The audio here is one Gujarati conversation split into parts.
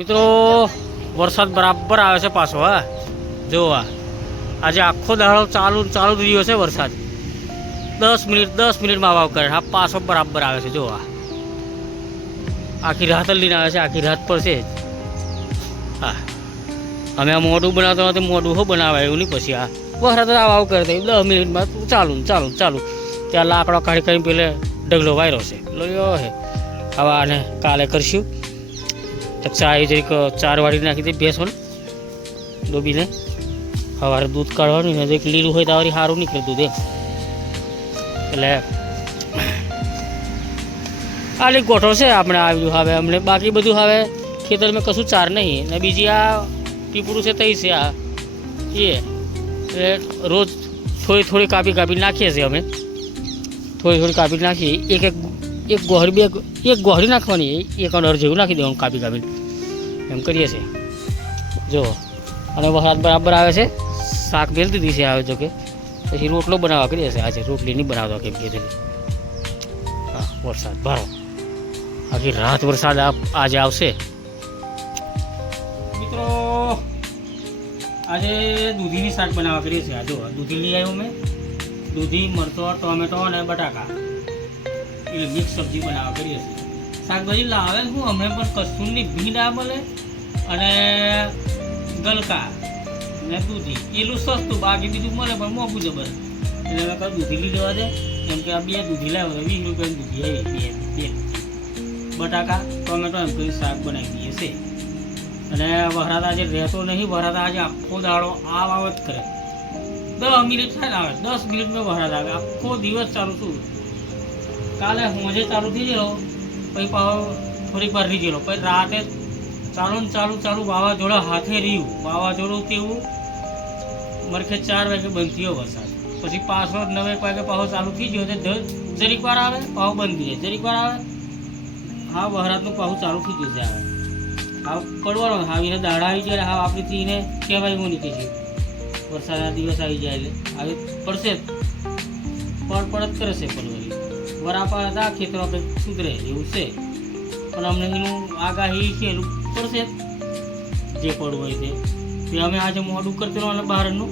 મિત્રો વરસાદ બરાબર આવે છે પાછો. હા જોવા આજે આખો દાડો ચાલુ રહ્યો છે વરસાદ. 10 મિનિટમાં વાવ કરે. હા પાછો બરાબર આવે છે. જોવા આખી રાત લઈને આવે છે. આખી રાત પડશે જ. હા અમે આ મોઢું બનાવતા નથી. મોઢું હો બનાવાય એવું નહીં. પછી આ વરસાદ વાવ કરે 10 મિનિટમાં ચાલુ ત્યાં લાકડો કાઢી કરીને પેલે ઢગલો વાયરો છે લોયો હે. હવે આને કાલે કરશું. ચા એ જરીક 4 વાળી નાખી દે ભેંસો ને ડોબીને. સવારે દૂધ કાઢવાનું ને એક લીલું હોય તો આવરી સારું નીકળે દૂધ એટલે આલી ગોઠો છે આપણે આવ્યું. હવે અમને બાકી બધું હવે ખેતરમાં કશું ચાર નહીં ને બીજી આ પીપળું છે તઈ છે આ એ એટલે રોજ થોડી કાપી નાખીએ છીએ અમે. થોડી કાપી નાખીએ. એક ગોહરી નાખવાની. એક અડર જેવું નાખી દેવાનું કાપીને એમ કરીએ છીએ. જો અને વરસાદ બરાબર આવે છે. શાક બેલ દીધી છે આવે જો કે પછી રોટલો બનાવવા કરીએ છીએ. આજે રોટલી નહીં બનાવતો કેમ કે હા વરસાદ ભારો આખી રાત વરસાદ આજે આવશે. મિત્રો આજે દૂધીની શાક બનાવવા કરીએ છીએ. જો દૂધી લઈ આવ્યો મેં. દૂધી મરચો ટોમેટો અને બટાકા એટલે મિક્સ સબ્જી બનાવવા કરીએ છીએ. શાકભાજી લાવે હું અમે પણ કસૂરની ભીંડ આ મળે અને ગલકા ને દૂધી એટલું સસ્તું. બાકી બીજું મળે પણ મોંઘું જબર. એટલે અમે કહું દૂધી લઈ લેવા દે કેમ કે આ 2 દૂધી લાવ્યો 20 રૂપિયાની દૂધી આવી. બે બટાકા ટોમેટો એમ કરી શાક બનાવી દઈએ છે. અને વરસાદ આજે રહેતો નહીં. વરસાદ આજે આખો દાડો આવ જ કરે. 10 મિનિટ થાય ને આવે 10 મિનિટમાં વરસાદ આવે. આખો દિવસ ચાલુ છું. કાલે હોજે ચાલુ થઈ ગયેલો પછી પાછો થોડીક વાર રહી ગયેલો પછી રાતે ચાલુ વાવાઝોડા હાથે રહ્યું. વાવાઝોડું તેવું મરખે 4 વાગે બંધ થયો વરસાદ. પછી પાછો 9 વાગે પાછો ચાલુ થઈ ગયો. જરીક વાર આવે પાછો બંધ થઈ જાય. જરીક વાર આવે હા વરસાદનું પાછું ચાલુ થઈ ગયું છે. આવે હા પડવાનો હા એને દાડા આવી જાય. હા આપણી થઈને કહેવાય હું નીકળી છે. વરસાદના દિવસ આવી જાય એટલે આવી પડશે પડ જ કરે છે. પડવાની વરાપા હતા ખેતરો કંઈક સુધરે એવું છે. પણ અમને એનું આગાહી છે એનું પડશે જે પડવું હોય તે અમે આજે મોડું કરતું અને બહારનું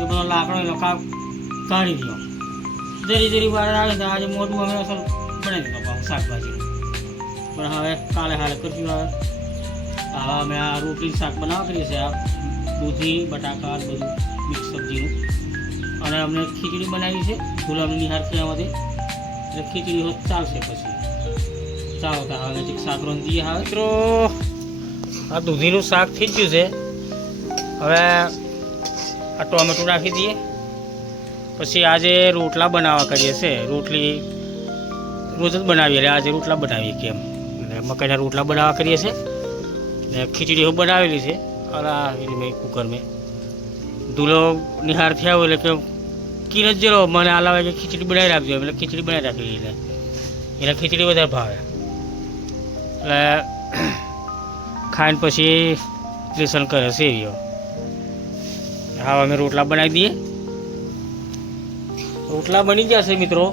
એ બધો લાકડો એનો કાઢી દો. જરી વાર આવે તો આજે મોટું અમે અસર બનાવી દો શાકભાજી. પણ હવે કાલે કરશું. હવે અમે આ રોટલી શાક બનાવવા કરીએ છીએ. આ દૂધી બટાકા બધું મિક્સ સબ્જીનું. અને અમને ખીચડી બનાવી છે ગુલાબની નિહાર થયામાંથી. એટલે ખીચડી ચાલશે પછી. ચાલો તો હવે નજીક શાક રાંધીએ. હવે મિત્રો આ દૂધીનું શાક થઈ ગયું છે. હવે આ ટોમેટું નાખી દઈએ. પછી આજે રોટલા બનાવવા કરીએ છીએ. રોટલી રોજ જ બનાવીએ એટલે આજે રોટલા બનાવીએ કેમ એટલે મકાઈના રોટલા બનાવવા કરીએ છીએ. ને ખીચડી હું બનાવેલી છે. અરે મેં કુકર મેં ધૂલો નિહાર થયા હોય એટલે કે કીર જ જેલો મને આલાવે કે ખીચડી બનાવી રાખજો. એટલે ખીચડી બનાવી રાખી. એને ખીચડી વધારે ભાવે એટલે ખાઈને પછી લેસન કરે છે. હા અમે રોટલા બનાવી દઈએ. રોટલા બની ગયા છે મિત્રો.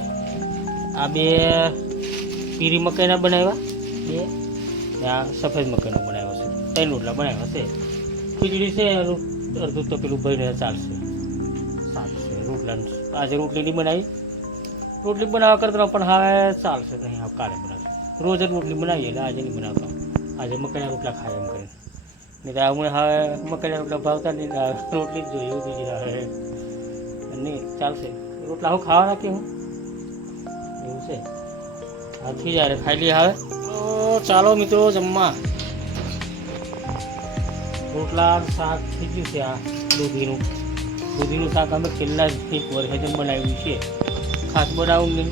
આ 2 પીરી મકાઈના બનાવ્યા 2 આ સફેદ મકાઈનો બનાવ્યો છે. 3 રોટલા બનાવ્યા છે. ખીચડી છે અડધું તો પેલું ભરીને ચાલશે. રોટલા આજે રોટલી નહીં બનાવી. રોટલી બનાવવા કરતા પણ હવે ચાલશે નહીં. હવે કાલે બનાવીએ. રોજ જ રોટલી બનાવીએ એટલે આજે નહીં બનાવતા. આજે મકાઈના રોટલા ખાય એમ કરીને. નહીં તો હું હવે મકાઈના રોટલા ભાવતા નહીં. રોટલી જ જોઈએ એવું બીજી હવે નહીં ચાલશે. રોટલા હું ખાવા નાખીએ હું એવું છે. હા થઈ જાય ખાઈ લઈએ. હવે તો ચાલો મિત્રો જમવા. રોટલા શાક થઈ ગયું છે. આ દૂધીનું શાક અમે છેલ્લા 1 વર્ષ બનાવ્યું છે. ખાસ બનાવું નહીં.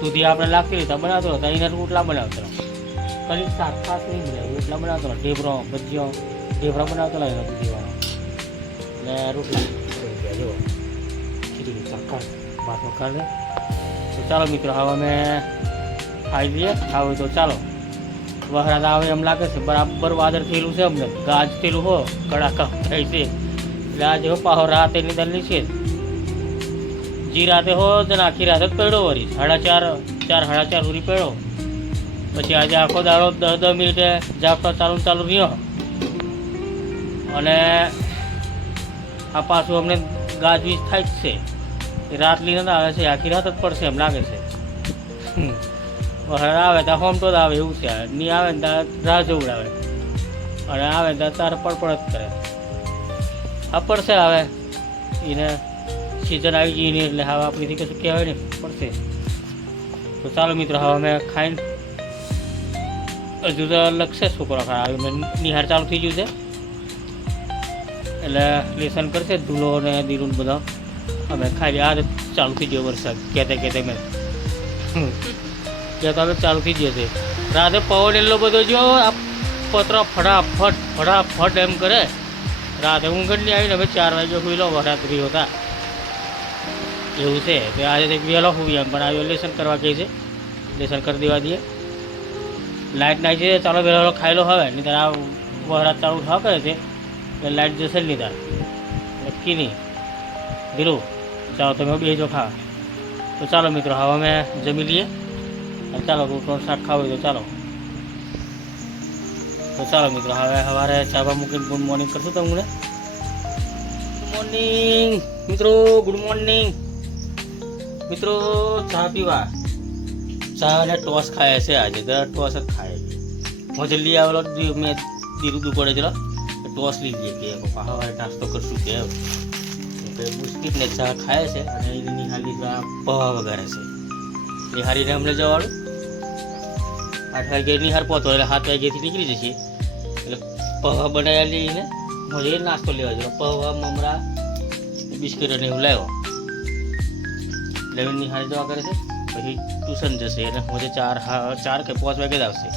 દૂધી આપણે લાગતી રહેતા બનાવતો હતા. એના રોટલા બનાવતો ખાલી શાક ખાસ નહીં બનાવ્યું. રોટલા બનાવતો ઢેબરો ભજીયો ઢેબરા બનાવતો એનો દૂધીવાળો ને રોટલી જો ખીચડી શાક ખાસ ભાતમાં ખાલે. તો ચાલો મિત્રો હવે અમે ખાઈ લઈએ. ખાવું તો ચાલો. વરસાદ આવે એમ લાગે છે. બરાબર વાદળ થયેલું છે. અમને ગાજ થયેલું હો કડાકા થાય છે. એટલે આજે હો પાહો રાતે નીંદરની છે. જી રાતે હો જ આખી રાતે જ પડ્યો વળી 4:30 સુધી પડ્યો. પછી આજે આખો દાડો 10 મિનિટે ઝાપટા ચાલુ રહ્યો અને આ પાછું અમને ગાજવીજ થાય જ છે. રાત લીને આવે છે, આખી રાત જ પડશે એમ લાગે છે. વરસાદ આવે ત્યાં હોમટો જ આવે એવું છે, નહીં આવે ને ત્યાં રાહ જોવડાવે અને આવે ને ત્યાં તારે પડપડ જ કરે. આ પડશે હવે એને સિઝન આવી ગઈ નહીં એટલે હવે આપણીથી કશું કહેવાય ને પડશે. તો ચાલો મિત્રો હવે અમે ખાઈને હજુ તો લખશે છોકરો આવ્યું મેં નિહાર ચાલુ થઈ ગયું છે એટલે લેસન કરશે ધૂલો ને દીરું બધા અમે ખાઈ આ ચાલુ થઈ ગયો વરસાદ કહેતે મેં ત્યાં તો હવે ચાલુ થઈ જશે. રાતે પવન એટલો બધો જો આ પતરા ફટાફટ એમ કરે. રાતે ઊંઘ જ નહીં આવીને હવે 4 વાગ્યા ખુલ્લો વરસાદ રહ્યો હતા એવું છે. તો આજે વહેલો હોવી એમ પણ આવ્યો લેસન કરવા કહે છે, લેસન કરી દેવા દઈએ. લાઇટ નાખી છે ચાલો વહેલો ખાઈ લો હવે નહીં તાર આ વરસાદ ચાલુ થવા કરે છે એટલે લાઇટ જશે નહીં તાર નક્કી નહીં ધીરું. ચાલો તમે બેજો ખા. તો ચાલો મિત્રો હવે અમે જમી લઈએ. ચાલો રોટલો શાક ખાવું હોય તો ચાલો. તો ચાલો મિત્રો હવે સવારે ચાબા મૂકીને ગુડ મોર્નિંગ કરશું તમને. ગુડ મોર્નિંગ મિત્રો, ગુડ મોર્નિંગ મિત્રો. ચા પીવા ચા અને ટોસ ખાય છે આજે તો ટોસ જ ખાય. હું જલ્દી આવેલો મેં દીરું દુકોડે ચલો ટોસ લઈ લઈએ કે પપ્પા હવે નાસ્તો કરશું કે બિસ્કીટ ને ચા ખાય છે અને નિહાળી પૌવા વગાડે છે. નિહાળીને અમને જવાનું 8 વાગે નિહાર પહોંચો એટલે 7 વાગ્યાથી નીકળી જશે એટલે પૌવા બનાવ્યા લઈને મજે નાસ્તો લેવા જતો. પૌવા મમરા બિસ્કીટ અને એવું લાવ્યો એટલે નિહાળી જવા કરે છે. પછી ટ્યુશન જશે અને મજે 4 કે 5 વાગે જ આવશે.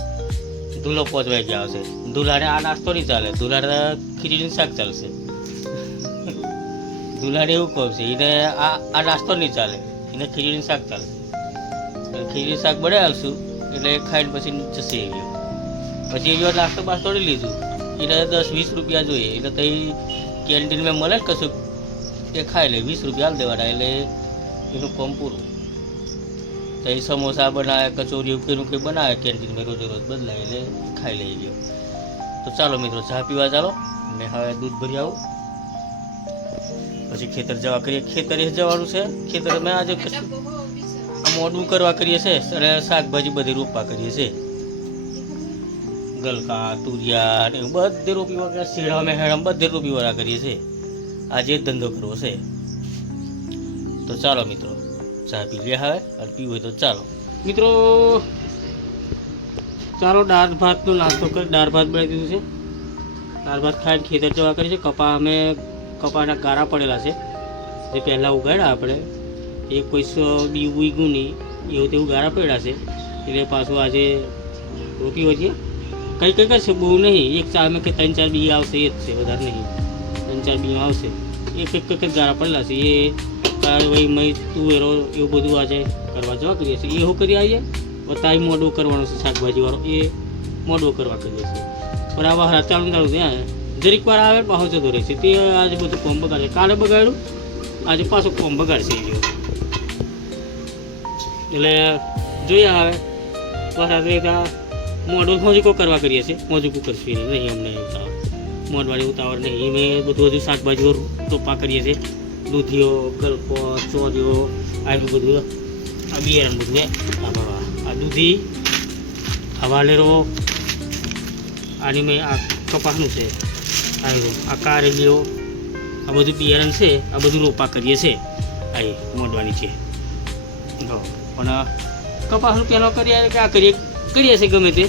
ધૂલો 5 વાગે આવશે. ધૂલાને આ નાસ્તો નહીં ચાલે, ધૂલાને ખીચડીનું શાક ચાલશે. ધૂલાને એવું કહું છે એને આ નાસ્તો નહીં ચાલે, એને ખીચડીનું શાક ચાલશે. ખીચડી શાક બનાવીશું એટલે ખાઈને પછી જશે એ ગયો. પછી એ નાસ્તો બાસ્તો નહીં લીધું એને 10-20 રૂપિયા જોઈએ એટલે તઈ કેન્ટીનમાં મળે ને કશું એ ખાઈ લે. 20 રૂપિયા હાલ દેવાના એટલે એનું કામ પૂરું. તઈ સમોસા બનાવે, કચોરી એવું કંઈ બનાવે કેન્ટીનમાં રોજ બદલાય એટલે ખાઈ લઈ ગયો. તો ચાલો મિત્રો ચા પીવા ચાલો. મેં હવે દૂધ ભરી આવું પછી ખેતર જવા કરીએ. ખેતરે જવાનું છે. ખેતર મેં આજે મોડું કરવા કરીએ છીએ અને શાકભાજી બધી રોપવા કરીએ છીએ. ગલકા તુરિયા ને બધે રોપી વગર શેડા મેળામાં બધે રોપી વગર કરીએ છીએ. આજે જ ધંધો કરવો છે. તો ચાલો મિત્રો ચા પી લે હવે અને પીવું હોય તો ચાલો મિત્રો. ચાલો દાળ ભાતનો નાસ્તો કરી દાળ ભાત બનાવી દીધું છે. દાળ ભાત ખાઈને ખેતર જવા કરીએ છીએ. અમે કપાના ગારા પડેલા છે જે પહેલાં ઉગાડ્યા આપણે એ કોઈ બી ઉગ્યું નહીં એવું તેવું ગારા પડ્યા છે એટલે પાછું આજે રોપી વળીએ. કંઈ કરશે બહુ નહીં. એક ચારમાં કે 3-4 બી આવશે એ જ છે, વધારે નહીં. 3-4 બી આવશે. એક ગારા પડેલા છે એ ભાઈ મય તુવેરો એવું બધું આજે કરવા જવા કરીએ છીએ. એવું કરી આવીએ તાઈ મોડો કરવાનો છે શાકભાજીવાળો એ મોડો કરવા કરીએ છીએ. પણ આ વહારા ચાલુ ત્યાં જરીક વાર આવે પાછો જતો રહે છે. તે આજે બધું કોમ બગાડે. કાલે બગાડ્યું આજે પાછું કોમ બગાડશે એ એટલે જોઈએ હવે વરસાદ મોઢું મોજુકો કરવા કરીએ છીએ. મોજુકો કરશું નહીં અમને ઉતાવળ મોઢવાળી ઉતાવળ નહીં. મેં બધું બધું શાકભાજીઓ ટોપા કરીએ છીએ. દૂધીઓ, ગલકો, ચોરીઓ આવ્યું બધું આ બિયારણ બધું આ દૂધી, આ વાલેરો, આની મેં આ કપાસનું છે આવ્યું, આ કારેલીઓ આ બધું બિયારણ છે. આ બધું રોપા કરીએ છીએ. આ મોઢવાની છે પણ કપાસનું પહેલાં કરીએ કે આ કરીએ છે ગમે તે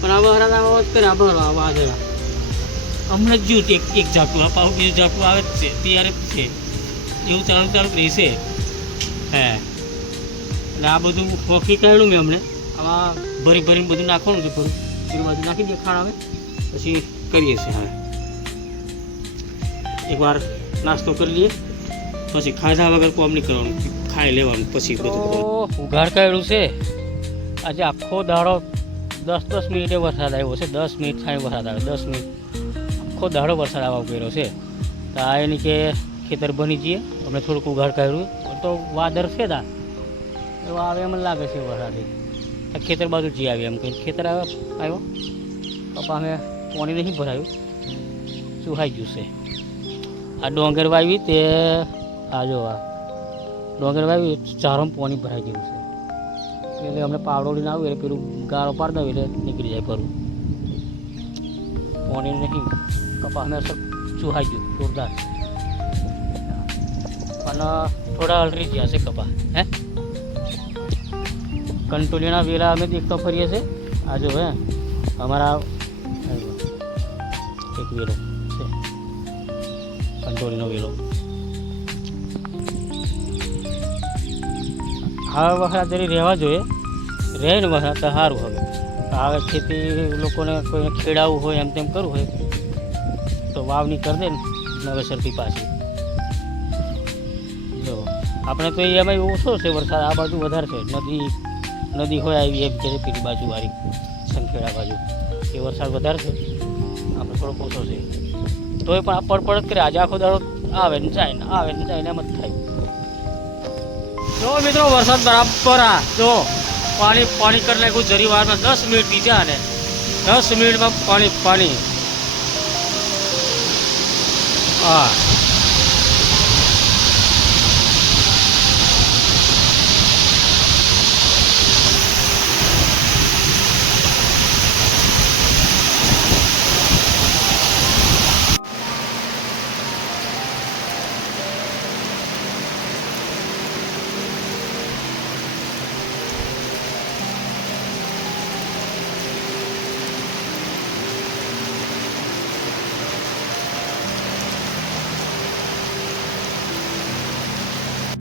પણ આ વહરા આવા કરે આ ભરો આવા જરા હમણાં જ જોયું એક ઝાપટું અપાવું બીજું ઝાપટું આવે જ છે ત્યારે જ છે એવું ચાલુ રહેશે. હે એટલે આ બધું હોકી કાઢ્યું મેં હમણાં આવા ભરીને બધું નાખવાનું છે. ભરું પેલું બાજુ નાખી દઈએ ખાણ આવે પછી કરીએ છીએ. હા એકવાર નાસ્તો કરી લઈએ પછી ખાધા વગર કોમ નહીં કરવાનું, ખાઈ લેવાનું પછી બધું. ઉઘાડ કાઢ્યું છે આજે આખો દાડો 10 મિનિટે વરસાદ આવ્યો છે. 10 મિનિટ થાય વરસાદ આવે 10 મિનિટ આખો દાડો વરસાદ આવવા કર્યો છે. તો આ એની કે ખેતર બની જઈએ અમને થોડુંક ઉઘાડ કાઢ્યું તો વાદર છે દા એવો આવે એમ લાગે છે વરસાદ આ ખેતર બાજુ જી આવી એમ કંઈ ખેતર આવ્યો કપા અમે પાણી નહીં ભરાયું સુહાઈ ગયું છે. આ ડોંગર વાવી તે આ જો આ ડોંગર વાવી ચારોમાં પાણી ભરાઈ ગયું છે એટલે અમને પાવડોડી ના આવ્યું એટલે પેલું ગાળો પાડી દઉં એટલે નીકળી જાય પરું પાણી નહીં કપા અમે સુહાઈ ગયું જોરદાર પણ થોડા અલરી ગયા છે કપા હે કંટોલીના વેલા અમે દેખતો ફરીએ છીએ આ જો હે અમારા એક વેલો છે કંટોલીનો વેલો હવે વખત જરી રહેવા જોઈએ રહે ને વખત તો સારું હવે હવે ખેતી લોકોને કોઈને ખેડાવવું હોય એમ તેમ કરવું હોય તો વાવણી કરી દે ને નવેસરથી પાછી જો આપણે તો એમાં ઓછો છે વરસાદ આ બાજુ વધારે છે નદી હોય આવી એમ છે પેલી બાજુ વાળી સંખેડા બાજુ એ વરસાદ વધારે છે આપણે થોડોક ઓછો છે તોય પણ આ પડપડ કરે આજે આખો દાડો આવે ને જાય ને આવે ને જાય ને એમ જ થાય. જો મિત્રો વરસાદ બરાબર આ જો પાણી કરી નાખ્યું જરી વારમાં 10 મિનિટ બીજા ને 10 મિનિટમાં પાણી હા